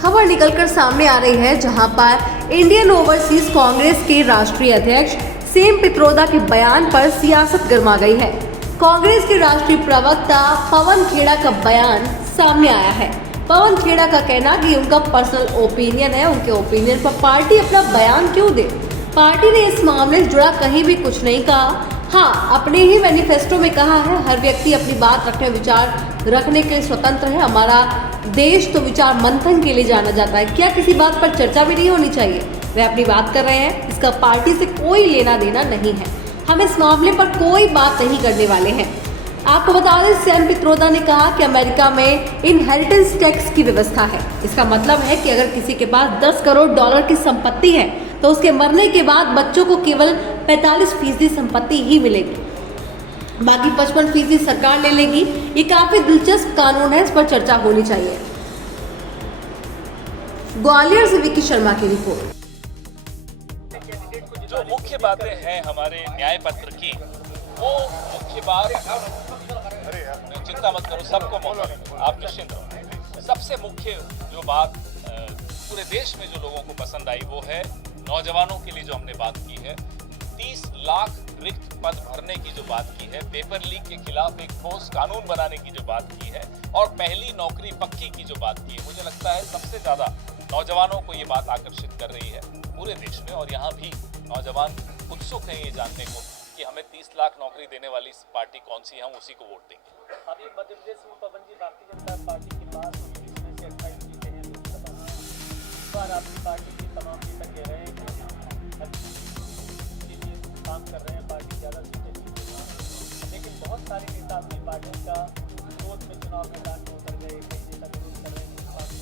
खबर निकलकर सामने आ रही है जहां पर इंडियन ओवरसीज कांग्रेस के राष्ट्रीय अध्यक्ष सेम पित्रोदा के बयान पर सियासत गर्मा गई है। कांग्रेस के राष्ट्रीय प्रवक्ता पवन खेड़ा का बयान सामने आया है। पवन खेड़ा का कहना कि उनका पर्सनल ओपिनियन है, उनके ओपिनियन पर पार्टी अपना बयान क्यों दे। पार्टी ने इस मामले से जुड़ा कहीं भी कुछ नहीं कहा। हाँ, अपने ही मैनिफेस्टो में कहा है हर व्यक्ति अपनी बात रखने, विचार रखने के लिए स्वतंत्र है। हमारा देश तो विचार मंथन के लिए जाना जाता है। क्या किसी बात पर चर्चा भी नहीं होनी चाहिए? वे अपनी बात कर रहे हैं, इसका पार्टी से कोई लेना देना नहीं है। हम इस मामले पर कोई बात नहीं करने वाले हैं। आपको बता दें, सैम पित्रोदा ने कहा कि अमेरिका में इनहेरिटेंस टैक्स की व्यवस्था है। इसका मतलब है कि अगर किसी के पास 10 करोड़ डॉलर की संपत्ति है तो उसके मरने के बाद बच्चों को केवल 45% संपत्ति ही मिलेगी, बाकी 55% सरकार ले लेगी। ये काफी दिलचस्प कानून है, इस पर चर्चा होनी चाहिए। ग्वालियर से विकी शर्मा की रिपोर्ट। जो मुख्य बातें हैं हमारे न्याय पत्र की, वो मुख्य बात, चिंता मत करो, सबको मौका दो, आप निश्चिंत रहो। सबसे मुख्य जो बात पूरे देश में जो लोगों को पसंद आई वो है नौजवानों के लिए जो हमने बात की है, 30 लाख रिक्त पद भरने की जो बात की है, पेपर लीक के खिलाफ एक ठोस कानून बनाने की जो बात की है, और पहली नौकरी पक्की की जो बात की है। मुझे लगता है सबसे ज्यादा नौजवानों को ये बात आकर्षित कर रही है पूरे देश में, और यहाँ भी नौजवान उत्सुक हैं ये जानने को कि हमें 30 लाख नौकरी देने वाली पार्टी कौन सी है, हम उसी को वोट देंगे। अभी मध्य प्रदेश में पवन जी भारतीय जनता पार्टी के पास 19 में से 28 सीटें हैं लोकसभा में। इस बार आपकी पार्टी की तमाम नेता कह रहे हैं कि के लिए काम कर रहे हैं, पार्टी ज़्यादा सीटें जीतेगी, लेकिन बहुत सारे नेता अपनी पार्टी का विरोध में चुनाव मैदान में उतर गए। कई नेता विरोध कर रहे हैं कि पार्टी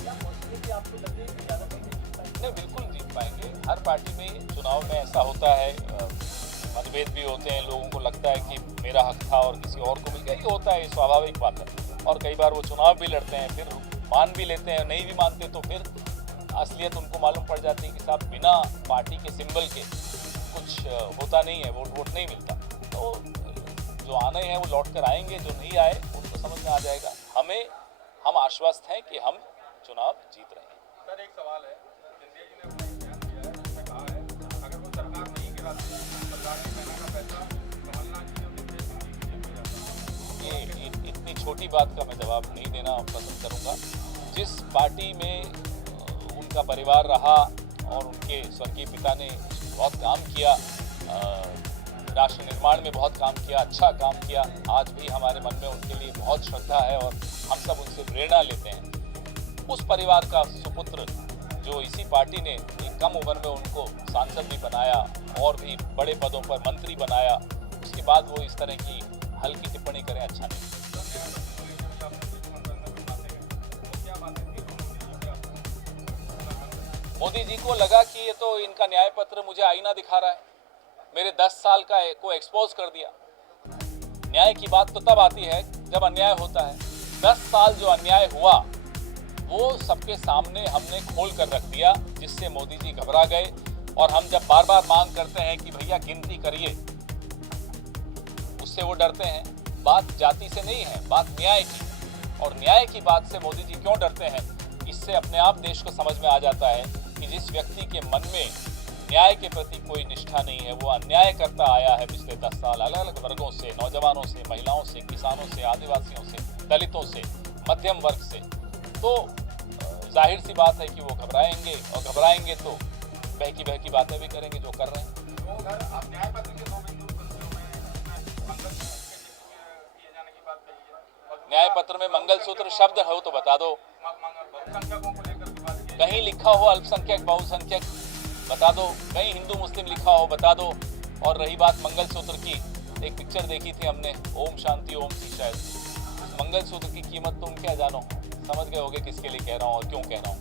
क्या पॉसिबिलिटी आपको लगी कि ज़्यादा सीटें जीत पाएंगे? नहीं, बिल्कुल जीत पाएंगे। हर पार्टी में चुनाव में ऐसा होता है, मतभेद भी होते हैं, लोगों को लगता है कि मेरा हक था और किसी और को मिल गया, ये होता है, स्वाभाविक बात है। और कई बार वो चुनाव भी लड़ते हैं, फिर मान भी लेते हैं, नहीं भी मानते तो फिर असलियत उनको मालूम पड़ जाती है कि साहब बिना पार्टी के सिंबल के कुछ होता नहीं है, वोट नहीं मिलता। तो जो आने हैं वो लौट कर आएंगे, जो नहीं आए उनको समझ में आ जाएगा। हम आश्वस्त हैं कि हम चुनाव जीत रहे हैं। सर, एक सवाल है, सिंधिया जी ने अपना बयान दिया है, उसमें कहा है अगर वो सरकार नहीं गिराती, सरकार के महीने का पैसा कमलनाथ जी ने अपने जेब में जाता। ये इतनी छोटी बात का मैं जवाब नहीं देना पसंद करूंगा। जिस पार्टी में उनका परिवार रहा और उनके स्वर्गीय पिता ने बहुत काम किया, राष्ट्र निर्माण में बहुत काम किया, अच्छा काम किया, आज भी हमारे मन में उनके लिए बहुत श्रद्धा है और हम सब उनसे प्रेरणा लेते हैं। उस परिवार का सुपुत्र जो इसी पार्टी ने एक कम उम्र में उनको सांसद भी बनाया और भी बड़े पदों पर मंत्री बनाया, उसके बाद वो इस तरह की हल्की टिप्पणी करें, अच्छा नहीं। मोदी जी को लगा कि ये तो इनका न्याय पत्र मुझे आईना दिखा रहा है, मेरे 10 साल का को एक्सपोज कर दिया। न्याय की बात तो तब आती है जब अन्याय होता है। 10 साल जो अन्याय हुआ वो सबके सामने हमने खोल कर रख दिया, जिससे मोदी जी घबरा गए। और हम जब बार बार मांग करते हैं कि भैया गिनती करिए, उससे वो डरते हैं। बात जाति से नहीं है, बात न्याय की, और न्याय की बात से मोदी जी क्यों डरते हैं, इससे अपने आप देश को समझ में आ जाता है कि जिस व्यक्ति के मन में न्याय के प्रति कोई निष्ठा नहीं है, वो अन्याय करता आया है पिछले 10 साल, अलग अलग वर्गों से, नौजवानों से, महिलाओं से, किसानों से, आदिवासियों से, दलितों से, मध्यम वर्ग से। तो जाहिर सी बात है कि वो घबराएंगे, और घबराएंगे तो बहकी बहकी बातें भी करेंगे, जो कर रहे हैं। आप न्याय पत्र के 2 बिंदु मंगल किए जाने की बात कही है। न्याय पत्र में मंगलसूत्र शब्द हो तो बता दो, बहुसंख्यकों को लेकर की बात की, कहीं लिखा हो अल्पसंख्यक बहुसंख्यक बता दो, कहीं हिंदू मुस्लिम लिखा हो बता दो। और रही बात मंगलसूत्र की, एक पिक्चर देखी थी हमने, ओम शांति ओम थी शायद, मंगलसूत्र की कीमत तुम क्या जानो, समझ गए होगे किसके लिए कह रहा हूँ और क्यों कह रहा हूँ।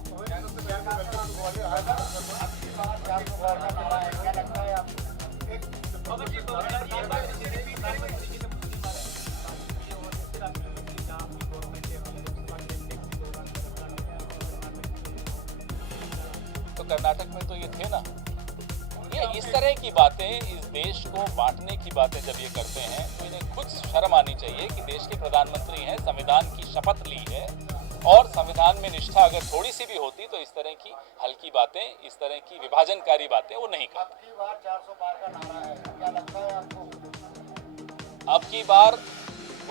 तो कर्नाटक में तो ये थे ना, इस तरह की बातें, इस देश को बांटने की बातें जब ये करते हैं तो इन्हें खुद शर्म आनी चाहिए कि देश के प्रधानमंत्री हैं, संविधान की शपथ ली है और संविधान में निष्ठा अगर थोड़ी सी भी होती तो इस तरह की हल्की बातें, इस तरह की विभाजनकारी बातें वो नहीं करते। अब की बार 400 पार का नारा है, क्या लगता है आपको? अब की बार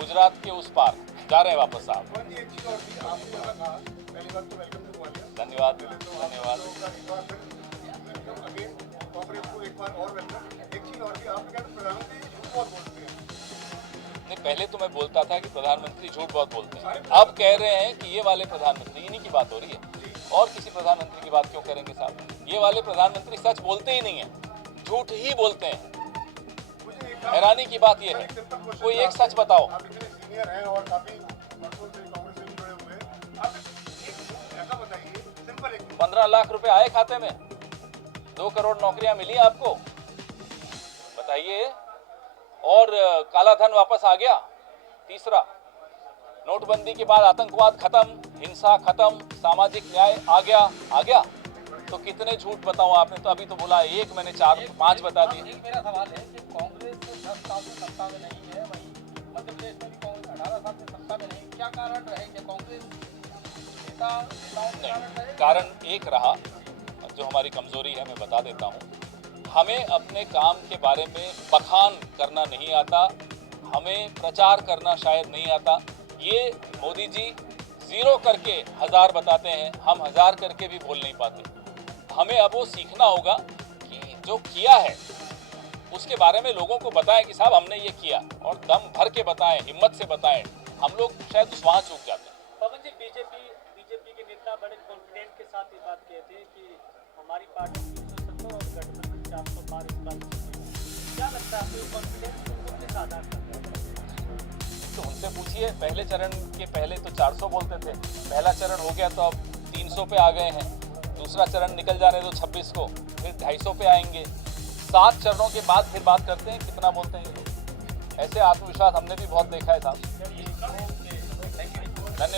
गुजरात के उस पार जा रहे हैं वापस साहब। पवन जी, एक चीज और थी, आपने जैसा कहा, पहली बात तो वेलकम टू ग्वालियर। धन्यवाद, तो धन्यवाद। एक बार फिर अगेन कांग्रेस को एक बार और वेलकम। एक चीज और थी, आपने कहा प्रधानमंत्री झूठ बहुत बोलते हैं। नहीं, पहले तो मैं बोलता था कि प्रधानमंत्री झूठ बहुत बोलते हैं, अब कह रहे हैं कि ये वाले प्रधानमंत्री, इन्हीं की बात हो रही है और किसी प्रधानमंत्री की बात क्यों करेंगे साहब? ये वाले प्रधानमंत्री सच बोलते ही नहीं है, झूठ ही बोलते हैं। हैरानी की बात यह है, कोई एक सच बताओ। आप इतने सीनियर हैं और काफी वर्षों से कांग्रेस से जुड़े हुए हैं, आप एक ऐसा बताइए, सिंपल एक 15 लाख रुपए आए खाते में, 2 करोड़ नौकरियां मिली आपको, बताइए। और काला धन वापस आ गया। तीसरा, नोटबंदी के बाद आतंकवाद खत्म, हिंसा खत्म, सामाजिक न्याय आ गया। तो कितने झूठ बताऊं? आपने तो अभी तो बोला एक, मैंने 4-5 बता दिए। एक मेरा सवाल है कि कांग्रेस 10 साल से सत्ता में नहीं है, वहीं मध्य प्रदेश में भी कांग्रेस 18 साल से सत्ता में नहीं, क्या कारण रहे कि कांग्रेस नेताओं के कारण रहे? कारण एक रहा, जो हमारी कमजोरी है, मैं बता देता हूँ। हमें अपने काम के बारे में बखान करना नहीं आता, हमें प्रचार करना शायद नहीं आता। ये मोदी जी 0 करके 1000 बताते हैं, हम 1000 करके भी बोल नहीं पाते। हमें अब वो सीखना होगा कि जो किया है उसके बारे में लोगों को बताएं कि साहब हमने ये किया, और दम भर के बताएं, हिम्मत से बताएं। हम लोग शायद वहाँ चूक जाते हैं। पवन जी, बीजेपी के नेता बड़े कॉन्फिडेंस के साथ ये बात कहते हैं कि हमारी पार्टी 370 और गठबंधन 400 पार इस बार। क्या लगता है आपको कॉन्फिडेंस उनको किस आधार पर? तो उनसे पूछिए, पहले चरण के पहले तो 400 बोलते थे, पहला चरण हो गया तो अब 300 पे आ गए हैं, दूसरा चरण निकल जाने दो 26 को, फिर 250 पे आएंगे। 7 चरणों के बाद फिर बात करते हैं कितना बोलते हैं ये लोग। ऐसे आत्मविश्वास हमने भी बहुत देखा है साहब। धन्यवाद।